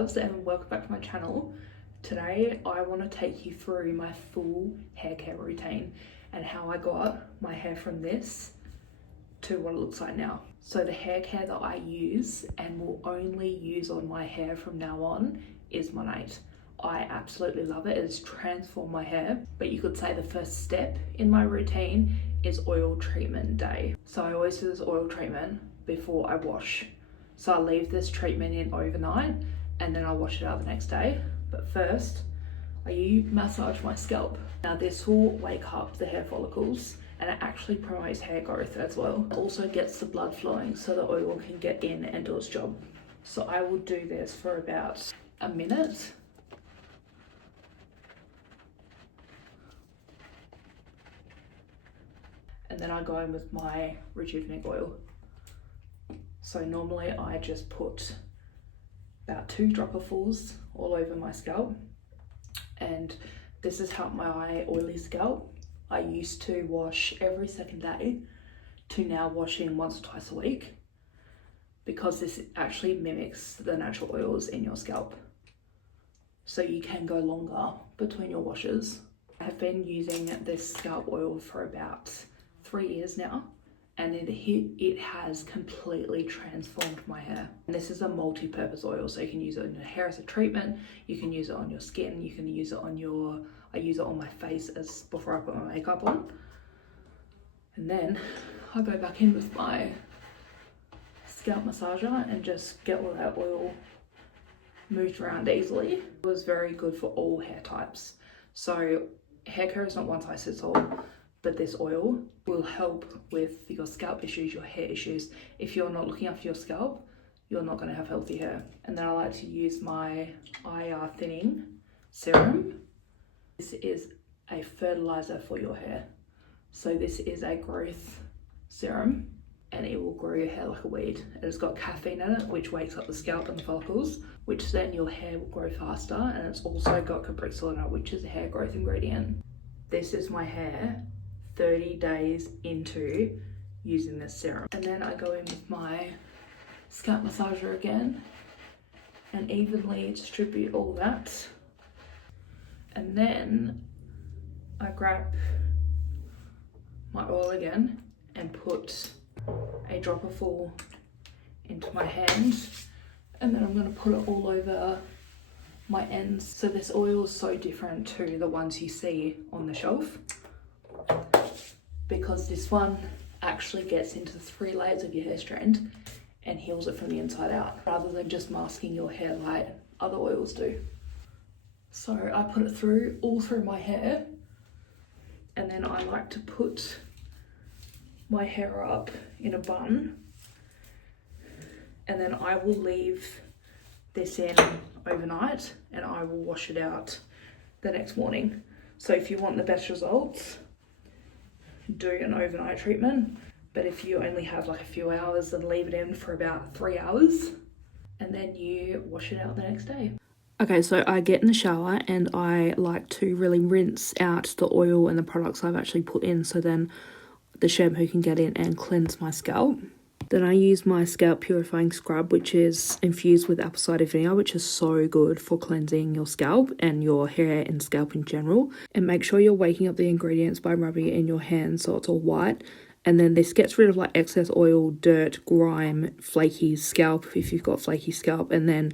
loves, and welcome back to my channel. Today I want to take you through my full hair care routine and how I got my hair from this to what it looks like now. So the hair care that I use and will only use on my hair from now on is Monate. I absolutely love it. It's transformed my hair, but you could say the first step in my routine is oil treatment day. So I always do this oil treatment before I wash. So I leave this treatment in overnight and then I'll wash it out the next day. But first, I massage my scalp. Now this will wake up the hair follicles and it actually promotes hair growth as well. It also gets the blood flowing so the oil can get in and do its job. So I will do this for about a minute. And then I go in with my rejuvenating oil. So normally I just put about 2 dropperfuls all over my scalp. And this has helped my oily scalp. I used to wash every second day to now washing once or twice a week, because this actually mimics the natural oils in your scalp. So you can go longer between your washes. I have been using this scalp oil for about 3 years now, and it has completely transformed my hair. And this is a multi-purpose oil, so you can use it on your hair as a treatment, you can use it on your skin, you can use it on I use it on my face as before I put my makeup on. And then I go back in with my scalp massager and just get all that oil moved around easily. It was very good for all hair types. So hair care is not one size fits all, but this oil will help with your scalp issues, your hair issues. If you're not looking after your scalp, you're not going to have healthy hair. And then I like to use my IR thinning serum. This is a fertilizer for your hair. So this is a growth serum and it will grow your hair like a weed. It has got caffeine in it, which wakes up the scalp and the follicles, which then your hair will grow faster. And it's also got capricol in it, which is a hair growth ingredient. This is my hair 30 days into using this serum. And then I go in with my scalp massager again and evenly distribute all that. And then I grab my oil again and put a dropperful into my hand, and then I'm going to put it all over my ends. So this oil is so different to the ones you see on the shelf, because this one actually gets into the 3 layers of your hair strand and heals it from the inside out, rather than just masking your hair like other oils do. So I put it all through my hair, and then I like to put my hair up in a bun, and then I will leave this in overnight and I will wash it out the next morning. So if you want the best results, do an overnight treatment, but if you only have like a few hours, then leave it in for about 3 hours and then you wash it out the next day. Okay, so I get in the shower and I like to really rinse out the oil and the products I've actually put in, so then the shampoo can get in and cleanse my scalp. Then I use my scalp purifying scrub, which is infused with apple cider vinegar, which is so good for cleansing your scalp and your hair and scalp in general. And make sure you're waking up the ingredients by rubbing it in your hands so it's all white. And then this gets rid of like excess oil, dirt, grime, flaky scalp if you've got flaky scalp. And then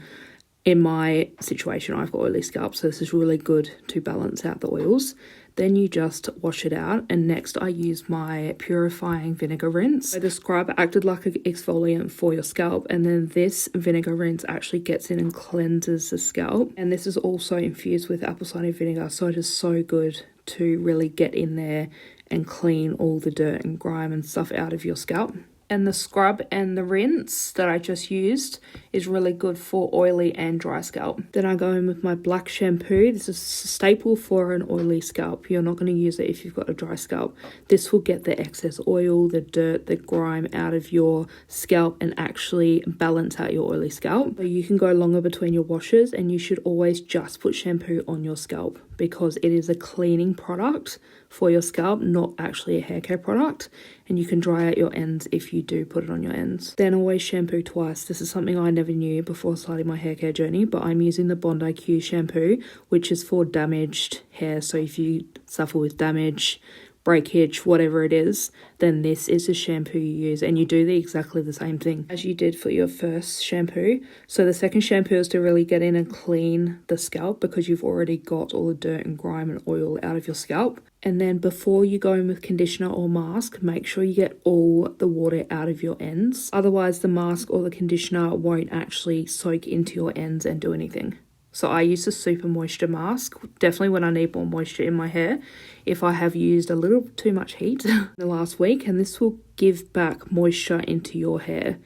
in my situation, I've got oily scalp, so this is really good to balance out the oils. Then you just wash it out, and next I use my purifying vinegar rinse. So the scrub acted like an exfoliant for your scalp, and then this vinegar rinse actually gets in and cleanses the scalp. And this is also infused with apple cider vinegar, so it is so good to really get in there and clean all the dirt and grime and stuff out of your scalp. And the scrub and the rinse that I just used is really good for oily and dry scalp. Then I go in with my black shampoo. This is a staple for an oily scalp. You're not going to use it if you've got a dry scalp. This will get the excess oil, the dirt, the grime out of your scalp and actually balance out your oily scalp. So you can go longer between your washes, and you should always just put shampoo on your scalp because it is a cleaning product for your scalp, not actually a hair care product, and you can dry out your ends if you do put it on your ends. Then always shampoo twice. This is something I never knew before starting my hair care journey, but I'm using the Bondi Q shampoo, which is for damaged hair. So if you suffer with damage, breakage, whatever it is, then this is the shampoo you use, and you do exactly the same thing as you did for your first shampoo. So the second shampoo is to really get in and clean the scalp because you've already got all the dirt and grime and oil out of your scalp. And then before you go in with conditioner or mask, make sure you get all the water out of your ends. Otherwise the mask or the conditioner won't actually soak into your ends and do anything. So I use a super moisture mask, definitely when I need more moisture in my hair, if I have used a little too much heat the last week, and this will give back moisture into your hair.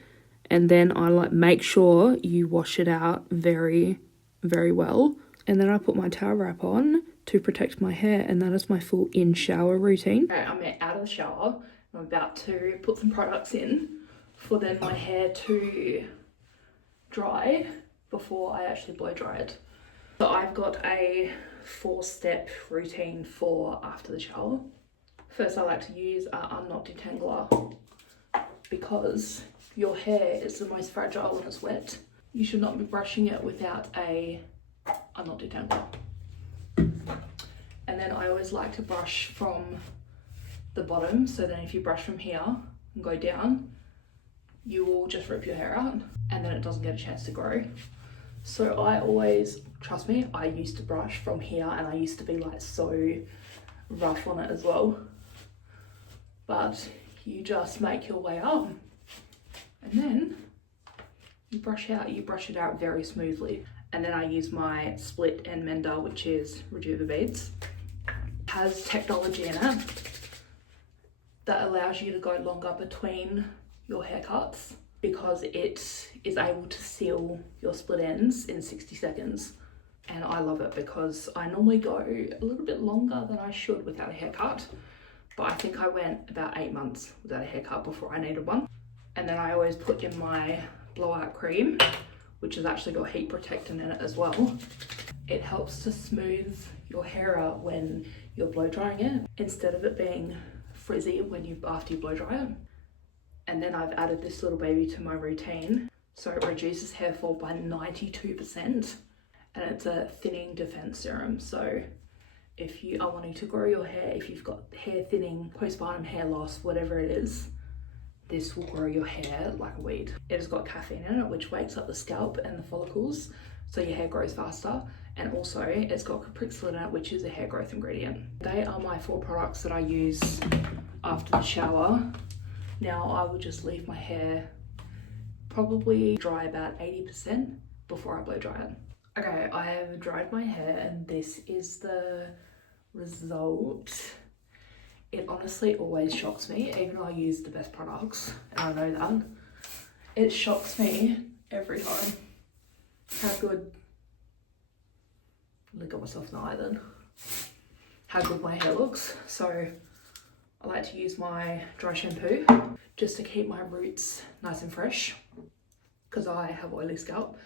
And then I make sure you wash it out very, very well. And then I put my towel wrap on to protect my hair, and that is my full in-shower routine. Okay, I'm out of the shower. I'm about to put some products in for then my hair to dry before I actually blow dry it. So I've got a 4-step routine for after the shower. First, I like to use an unknot detangler because your hair is the most fragile when it's wet. You should not be brushing it without a unknot detangler. And then I always like to brush from the bottom, so then if you brush from here and go down, you will just rip your hair out and then it doesn't get a chance to grow. So I always, trust me, I used to brush from here and I used to be like so rough on it as well. But you just make your way up and then you brush it out very smoothly. And then I use my split end mender, which is Rejuva beads. It has technology in it that allows you to go longer between your haircuts, because it is able to seal your split ends in 60 seconds. And I love it because I normally go a little bit longer than I should without a haircut. But I think I went about 8 months without a haircut before I needed one. And then I always put in my blowout cream, which has actually got heat protectant in it as well. It helps to smooth your hair out when you're blow drying it, instead of it being frizzy after you blow dry it. And then I've added this little baby to my routine. So it reduces hair fall by 92%, and it's a thinning defense serum. So if you are wanting to grow your hair, if you've got hair thinning, postpartum hair loss, whatever it is, this will grow your hair like a weed. It has got caffeine in it, which wakes up the scalp and the follicles, so your hair grows faster. And also it's got caprixolate in it, which is a hair growth ingredient. They are my 4 products that I use after the shower. Now I will just leave my hair probably dry about 80% before I blow dry it. Okay, I have dried my hair and this is the result. It honestly always shocks me, even though I use the best products, and I know that. It shocks me every time how good, I got myself in the eye then, how good my hair looks. So I like to use my dry shampoo just to keep my roots nice and fresh because I have oily scalp.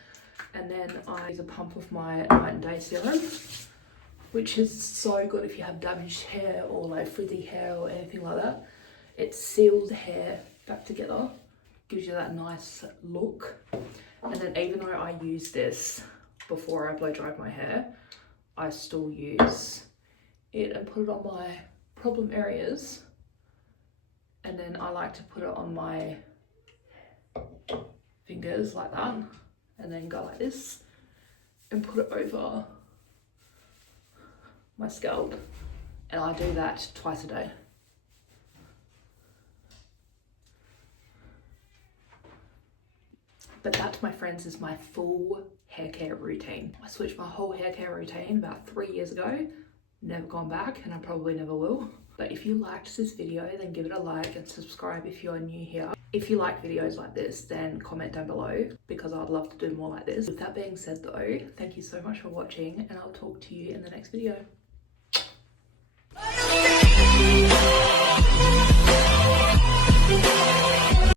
And then I use a pump of my night and day serum, which is so good if you have damaged hair or like frizzy hair or anything like that. It seals the hair back together, gives you that nice look. And then even though I use this before I blow dry my hair, I still use it and put it on my problem areas. And then I like to put it on my fingers like that, and then go like this and put it over my scalp. And I do that twice a day. But that, my friends, is my full hair care routine. I switched my whole hair care routine about 3 years ago. Never gone back, and I probably never will. But if you liked this video, then give it a like and subscribe if you're new here. If you like videos like this, then comment down below because I'd love to do more like this. With that being said though, thank you so much for watching and I'll talk to you in the next video.